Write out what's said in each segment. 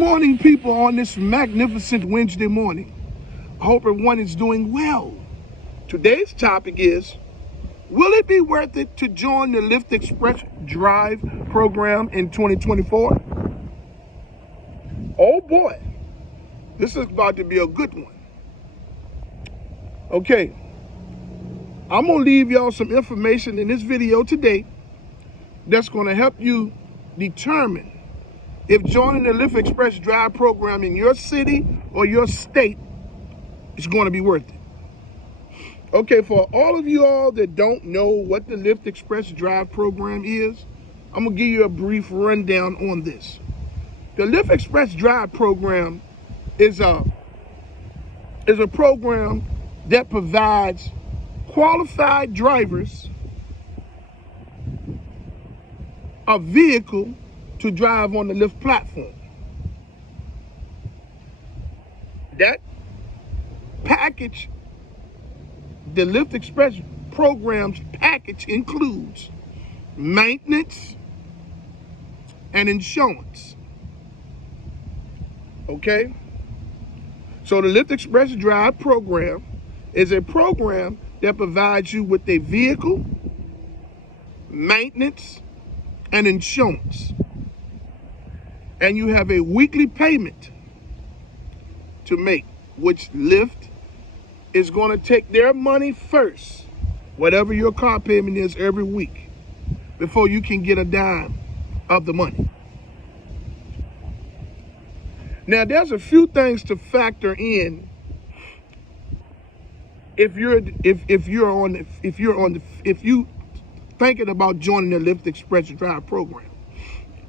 morning, people, on this magnificent Wednesday morning. I hope everyone is doing well. Today's topic is, will it be worth it to join the Lyft Express Drive program in 2024? Oh boy, this is about to be a good one. Okay, I'm gonna leave y'all some information in this video today that's gonna help you determine if joining the Lyft Express Drive program in your city or your state is going to be worth it. Okay, for all of you all that don't know what the Lyft Express Drive program is, I'm going to give you a brief rundown on this. The Lyft Express Drive program is a program that provides qualified drivers a vehicle to drive on the Lyft platform. That package, the Lyft Express program's package, includes maintenance and insurance. Okay? So the Lyft Express Drive program is a program that provides you with a vehicle, maintenance, and insurance. And you have a weekly payment to make, which Lyft is going to take their money first, whatever your car payment is every week, before you can get a dime of the money. Now, there's a few things to factor in if you thinking about joining the Lyft Express Drive program.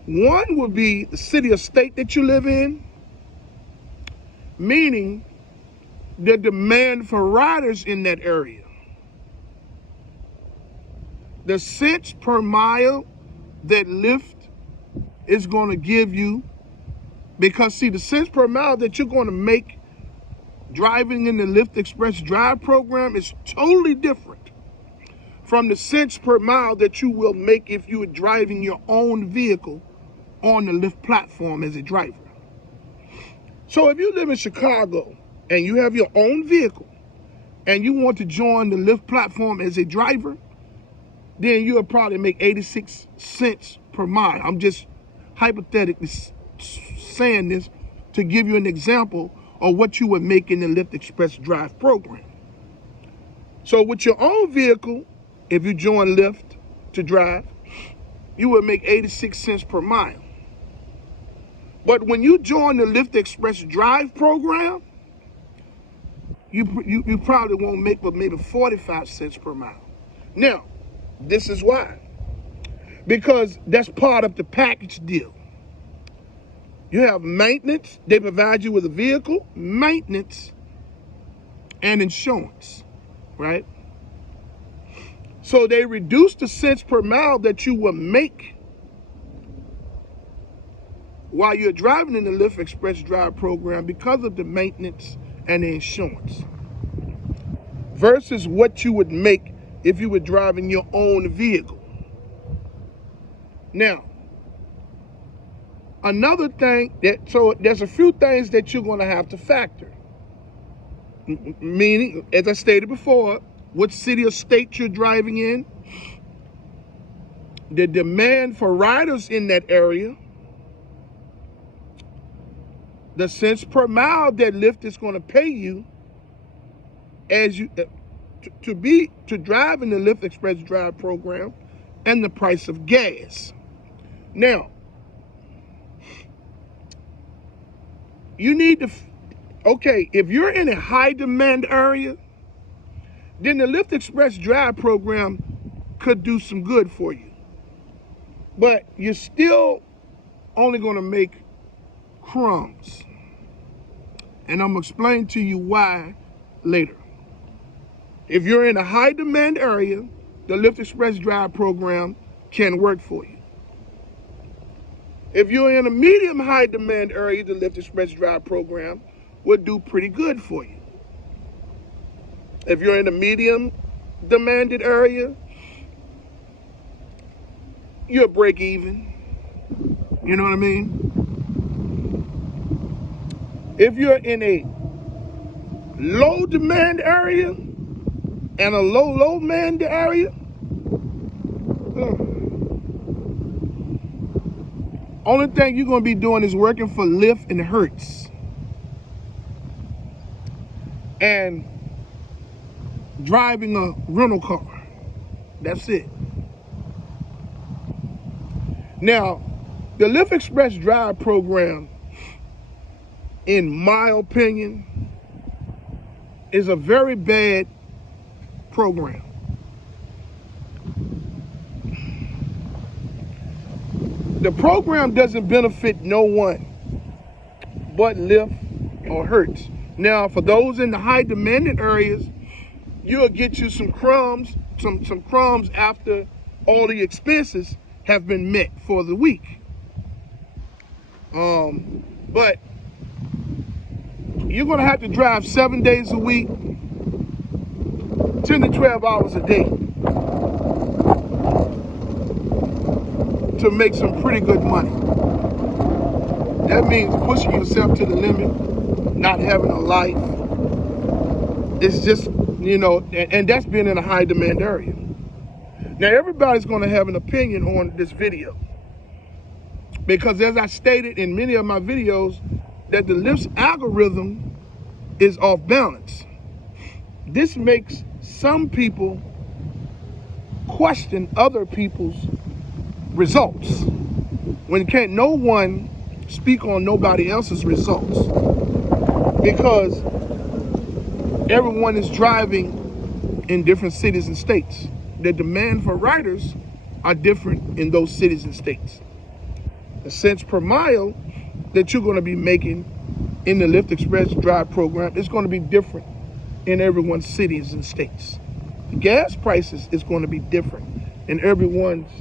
One would be the city or state that you live in, meaning the demand for riders in that area. The cents per mile that Lyft is going to give you, because see, the cents per mile that you're going to make driving in the Lyft Express Drive program is totally different from the cents per mile that you will make if you were driving your own vehicle on the Lyft platform as a driver. So if you live in Chicago and you have your own vehicle and you want to join the Lyft platform as a driver, then you'll probably make 86 cents per mile. I'm just hypothetically saying this to give you an example of what you would make in the Lyft Express Drive program. So with your own vehicle, if you join Lyft to drive, you would make 86 cents per mile. But when you join the Lyft Express Drive program, you probably won't make but maybe 45 cents per mile. Now, this is why. Because that's part of the package deal. You have maintenance. They provide you with a vehicle, maintenance, and insurance, right? So they reduce the cents per mile that you will make while you're driving in the Lyft Express Drive program because of the maintenance and the insurance, versus what you would make if you were driving your own vehicle. Now, another thing so there's a few things that you're going to have to factor. Meaning, as I stated before, what city or state you're driving in, the demand for riders in that area, the cents per mile that Lyft is going to pay you as you to drive in the Lyft Express Drive program, and the price of gas. Now, you need to, okay, if you're in a high demand area, then the Lyft Express Drive program could do some good for you. But you're still only going to make crumbs. And I'm going to explain to you why later. If you're in a high demand area, the Lyft Express Drive program can work for you. If you're in a medium high demand area, the Lyft Express Drive program will do pretty good for you. If you're in a medium demanded area, you'll break even. You know what I mean? If you're in a low demand area and a low demand area, only thing you're going to be doing is working for Lyft and Hertz and driving a rental car. That's it. Now, the Lyft Express Drive program, in my opinion, is a very bad program. The program doesn't benefit no one but Lyft or Hertz. Now, for those in the high demanded areas, you'll get you some crumbs, some crumbs after all the expenses have been met for the week. But you're gonna have to drive 7 days a week, 10 to 12 hours a day to make some pretty good money. That means pushing yourself to the limit, not having a life. It's just, and that's being in a high demand area. Now, everybody's gonna have an opinion on this video, because as I stated in many of my videos, that the Lyft's algorithm is off balance. This makes some people question other people's results when can't no one speak on nobody else's results, because everyone is driving in different cities and states. The demand for riders are different in those cities and states. The cents per mile that you're going to be making in the Lyft Express Drive program is going to be different in everyone's cities and states. The gas prices is going to be different in everyone's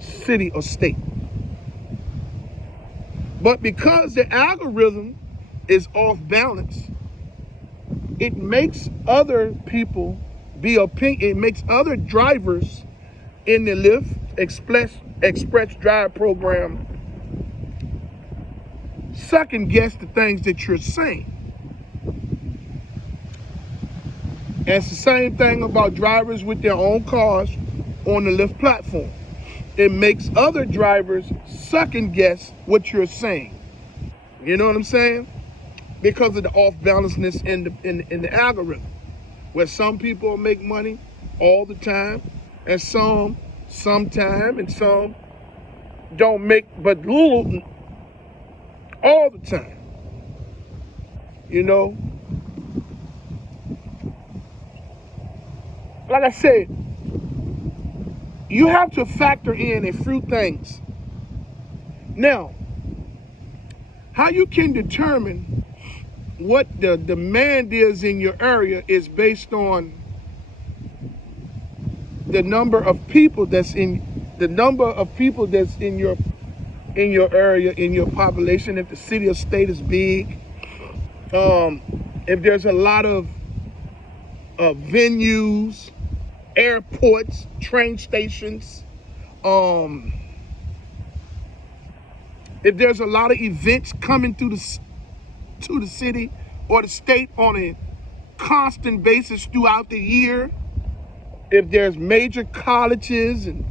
city or state. But because the algorithm is off balance, it makes other people it makes other drivers in the Lyft Express Drive program second guess the things that you're saying. And it's the same thing about drivers with their own cars on the Lyft platform. It makes other drivers second guess what you're saying. You know what I'm saying? Because of the off balanceness in the algorithm, where some people make money all the time, and some sometime, and some don't make but little all the time. Like I said, you have to factor in a few things. Now, how you can determine what the demand is in your area is based on the number of people that's in your area, in your population. If the city or state is big, if there's a lot of venues, airports, train stations, if there's a lot of events coming to the city or the state on a constant basis throughout the year, if there's major colleges, and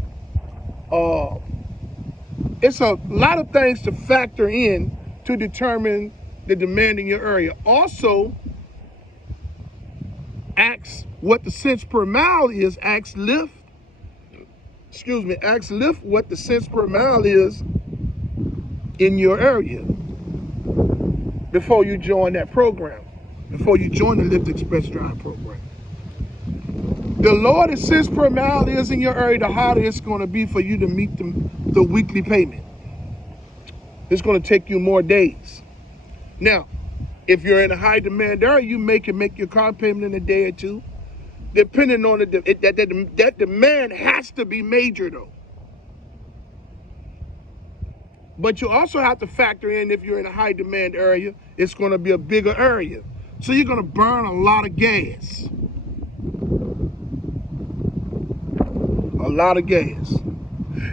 it's a lot of things to factor in to determine the demand in your area. Also, ask what the cents per mile is. Ask Lyft what the cents per mile is in your area before you join that program, before you join the Lyft Express Drive program. The lower the cents per mile is in your area, the harder it's going to be for you to meet the weekly payment. It's going to take you more days. Now, if you're in a high demand area, you can make your car payment in a day or two, depending on that demand has to be major though. But you also have to factor in, if you're in a high demand area, it's going to be a bigger area. So you're going to burn a lot of gas. A lot of gas.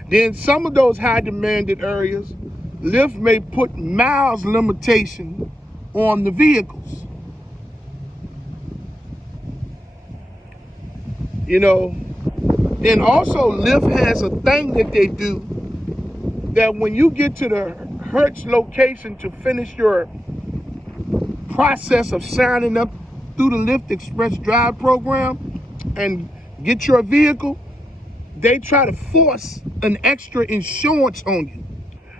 Then some of those high demanded areas, Lyft may put miles limitation on the vehicles. You know, and also Lyft has a thing that they do that when you get to the Hertz location to finish your process of signing up through the Lyft Express Drive program and get your vehicle, they try to force an extra insurance on you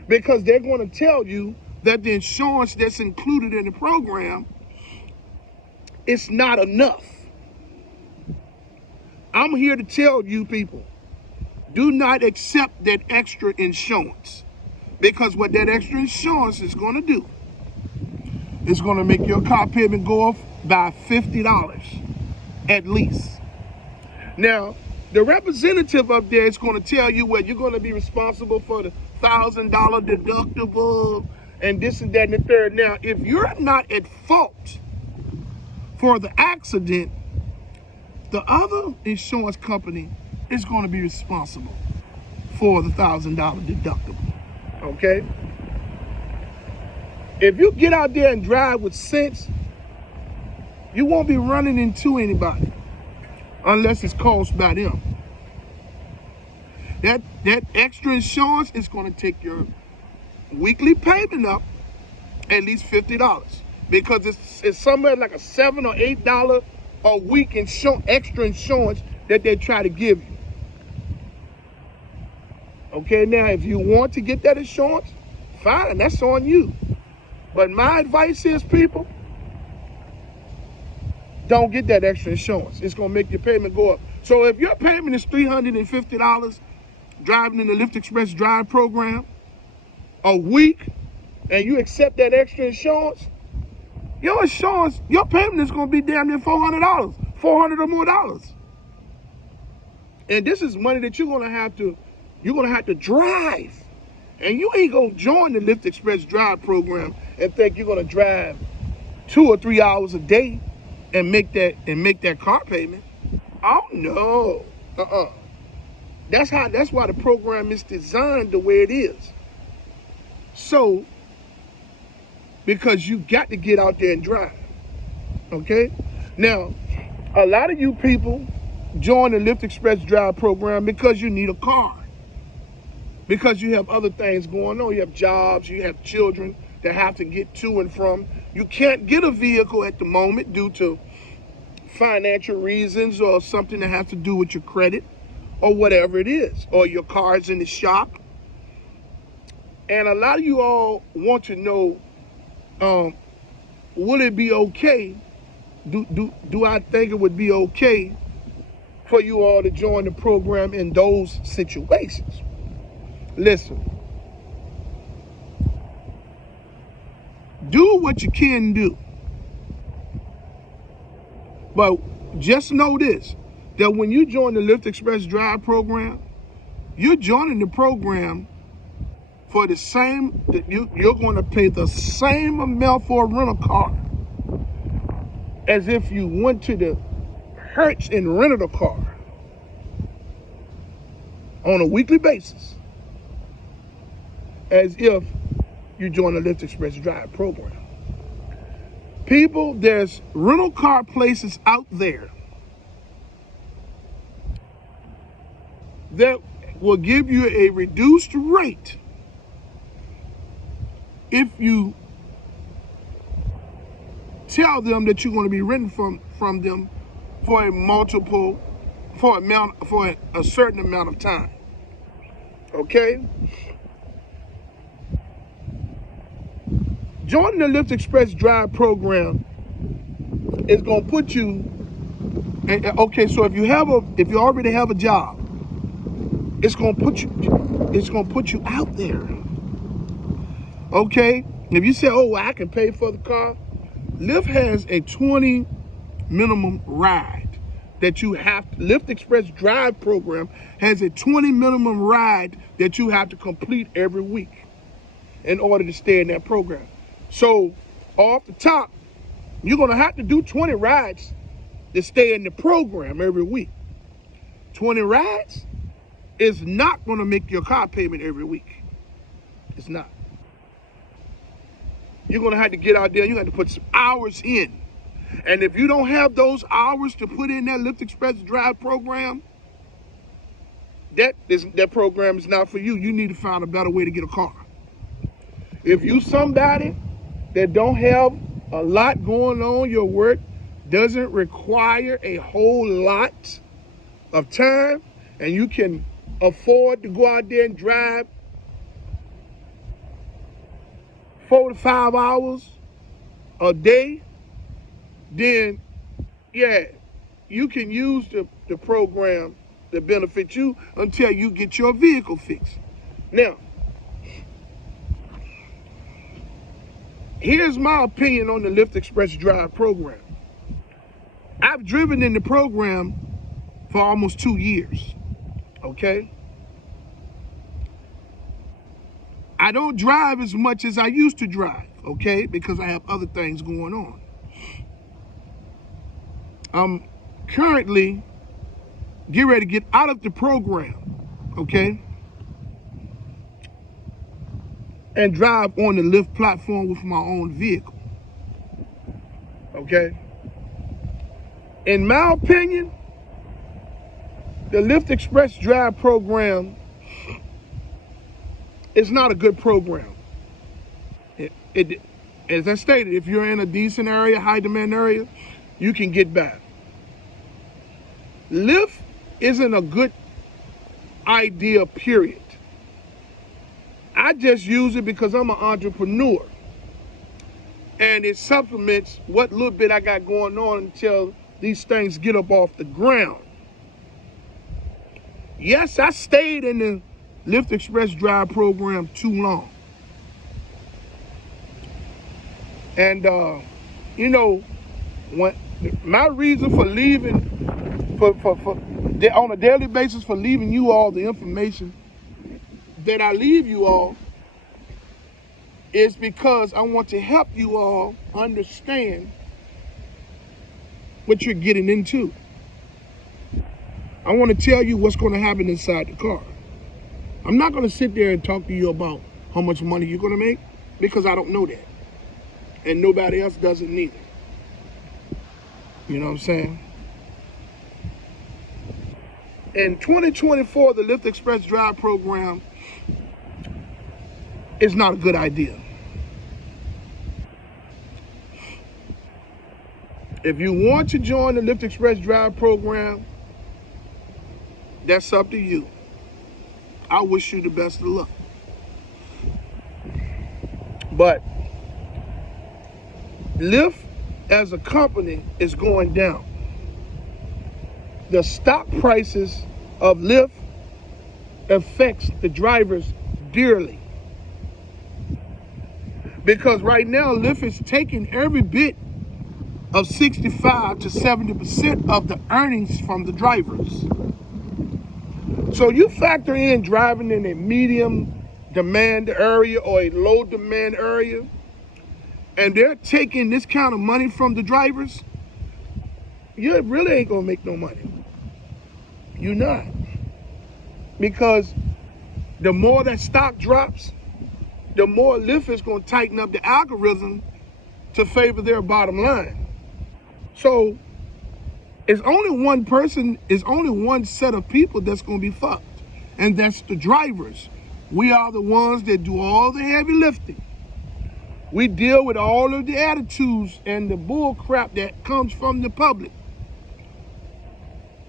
because they're going to tell you that the insurance that's included in the program is not enough. I'm here to tell you people, do not accept that extra insurance, because what that extra insurance is going to do is going to make your car payment go up by $50 at least. Now, the representative up there is going to tell you, well, you're going to be responsible for the $1,000 deductible and this and that and the third. Now, if you're not at fault for the accident, the other insurance company is going to be responsible for the $1,000 deductible, okay? If you get out there and drive with sense, you won't be running into anybody unless it's caused by them. That extra insurance is going to take your weekly payment up at least $50 because it's somewhere like a $7 or $8 a week extra insurance that they try to give you. Okay, now if you want to get that insurance, fine, that's on you. But my advice is, people, don't get that extra insurance. It's gonna make your payment go up. So if your payment is $350 driving in the Lyft Express Drive program a week, and you accept that extra insurance, your payment is gonna be damn near $400, $400 or more dollars. And this is money that you're gonna have to drive. And you ain't gonna join the Lyft Express Drive program and think you're gonna drive 2 or 3 hours a day and make that car payment. Oh no. That's why the program is designed the way it is. So, because you got to get out there and drive. Okay? Now, a lot of you people join the Lyft Express Drive program because you need a car. Because you have other things going on. You have jobs, you have children that have to get to and from. You can't get a vehicle at the moment due to financial reasons or something that has to do with your credit or whatever it is, or your car's in the shop. And a lot of you all want to know, will it be okay? Do I think it would be okay for you all to join the program in those situations? Listen, do what you can do. But just know this, that when you join the Lyft Express Drive program, you're joining the program for the same, you're going to pay the same amount for a rental car as if you went to the Hertz and rented a car on a weekly basis, as if you join the Lyft Express Drive program. People, there's rental car places out there that will give you a reduced rate if you tell them that you're going to be renting from them for a certain amount of time. Okay? Joining the Lyft Express Drive program is going to put you, okay, so if you already have a job, it's going to put you out there. Okay? If you say, oh, I can pay for the car, Lyft has a 20 minimum ride that you have to, Lyft Express Drive program has a 20 minimum ride that you have to complete every week in order to stay in that program. So off the top, you're gonna have to do 20 rides to stay in the program every week. 20 rides is not gonna make your car payment every week. It's not. you're gonna have to get out there. You got to put some hours in. And if you don't have those hours to put in that Lyft Express Drive program, that program is not for you. You need to find a better way to get a car. If you somebody that don't have a lot going on, your work doesn't require a whole lot of time, and you can afford to go out there and drive 4 to 5 hours a day, then yeah, you can use the program that benefits you until you get your vehicle fixed. Now, here's my opinion on the Lyft Express Drive program. I've driven in the program for almost 2 years, okay? I don't drive as much as I used to drive, okay? Because I have other things going on. I'm currently getting ready to get out of the program, okay? And drive on the Lyft platform with my own vehicle, okay? In my opinion, the Lyft Express Drive program is not a good program. As I stated, if you're in a decent area, high demand area, you can get by. Lyft isn't a good idea, period. I just use it because I'm an entrepreneur, and it supplements what little bit I got going on until these things get up off the ground. Yes, I stayed in the Lyft Express Drive program too long. And, when my reason for leaving, on a daily basis for leaving you all the information that I leave you all is because I want to help you all understand what you're getting into. I want to tell you what's going to happen inside the car. I'm not going to sit there and talk to you about how much money you're going to make because I don't know that. And nobody else doesn't neither. You know what I'm saying? In 2024, the Lyft Express Drive program is not a good idea. If you want to join the Lyft Express Drive program, that's up to you. I wish you the best of luck. But Lyft as a company is going down. The stock prices of Lyft affects the drivers dearly. Because right now, Lyft is taking every bit of 65 to 70% of the earnings from the drivers. So you factor in driving in a medium demand area or a low demand area, and they're taking this kind of money from the drivers, you really ain't gonna make no money. You're not. Because the more that stock drops, the more Lyft is gonna tighten up the algorithm to favor their bottom line. So it's only one person, it's only one set of people that's gonna be fucked, and that's the drivers. We are the ones that do all the heavy lifting. We deal with all of the attitudes and the bull crap that comes from the public.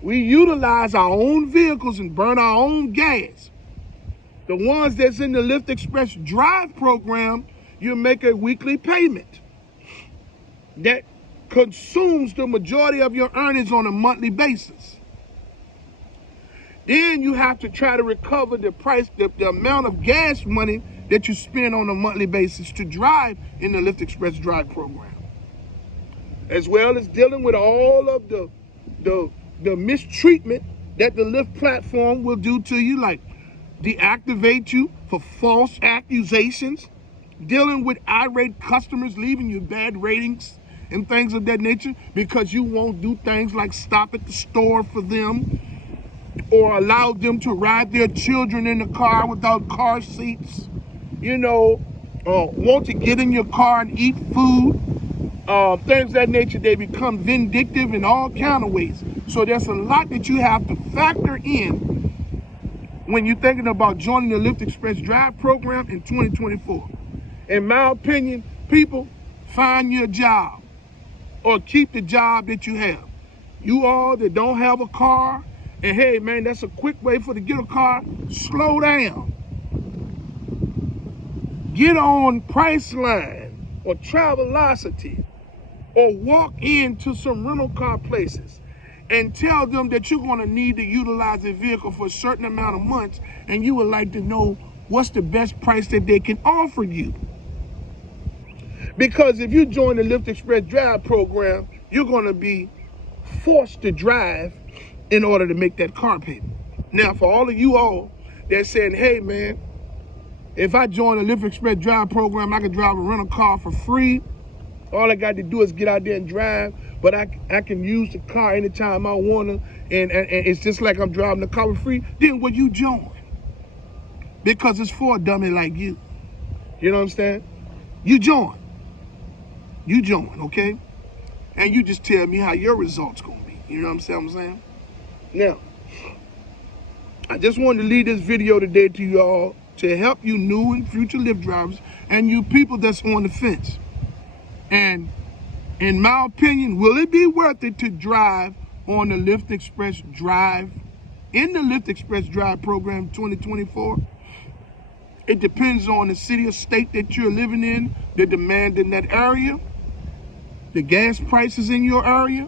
We utilize our own vehicles and burn our own gas. The ones that's in the Lyft Express Drive program, you make a weekly payment that consumes the majority of your earnings on a monthly basis. Then you have to try to recover the price, the amount of gas money that you spend on a monthly basis to drive in the Lyft Express Drive program. As well as dealing with all of the mistreatment that the Lyft platform will do to you, like deactivate you for false accusations, dealing with irate customers leaving you bad ratings and things of that nature because you won't do things like stop at the store for them or allow them to ride their children in the car without car seats, want to get in your car and eat food, things of that nature. They become vindictive in all kind of ways. So there's a lot that you have to factor in when you're thinking about joining the Lyft Express Drive program in 2024. In my opinion, people, find your job or keep the job that you have. You all that don't have a car, and hey man, that's a quick way for to get a car, slow down. Get on Priceline or Travelocity or walk into some rental car places and tell them that you're going to need to utilize a vehicle for a certain amount of months, and you would like to know what's the best price that they can offer you. Because if you join the Lyft Express Drive program, you're going to be forced to drive in order to make that car payment. Now, for all of you all that's saying, hey man, if I join the Lyft Express Drive program, I can drive a rental car for free. All I got to do is get out there and drive, but I can use the car anytime I want to, and it's just like I'm driving the car for free. Then will you join? Because it's for a dummy like you. You know what I'm saying? You join. You join, okay? And you just tell me how your results gonna be. You know what I'm saying? Now, I just wanted to leave this video today to you all to help you new and future Lyft drivers and you people that's on the fence. And in my opinion, will it be worth it to drive on the Lyft Express Drive, in the Lyft Express Drive program 2024? It depends on the city or state that you're living in, the demand in that area, the gas prices in your area,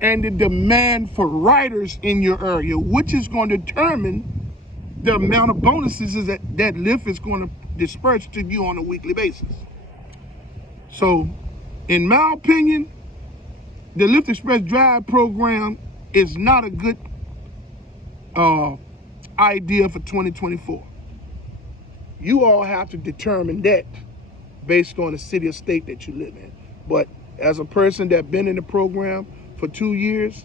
and the demand for riders in your area, which is going to determine the amount of bonuses that Lyft is going to disperse to you on a weekly basis. So, in my opinion, the Lyft Express Drive program is not a good idea for 2024. You all have to determine that based on the city or state that you live in. But as a person that's been in the program for 2 years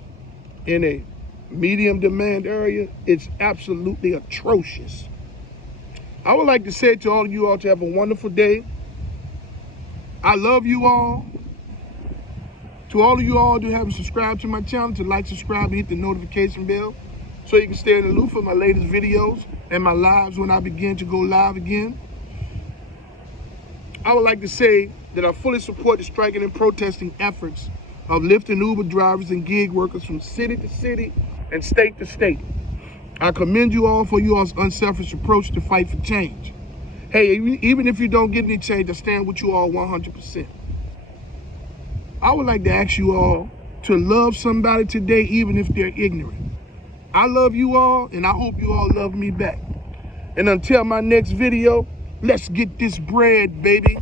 in a medium demand area, it's absolutely atrocious. I would like to say to all of you all to have a wonderful day. I love you all. To all of you all who haven't subscribed to my channel, to like, subscribe, and hit the notification bell so you can stay in the loop for my latest videos and my lives when I begin to go live again. I would like to say that I fully support the striking and protesting efforts of Lyft and Uber drivers and gig workers from city to city and state to state. I commend you all for your all's unselfish approach to fight for change. Hey, even if you don't get any change, I stand with you all 100%. I would like to ask you all to love somebody today, even if they're ignorant. I love you all, and I hope you all love me back. And until my next video, let's get this bread, baby.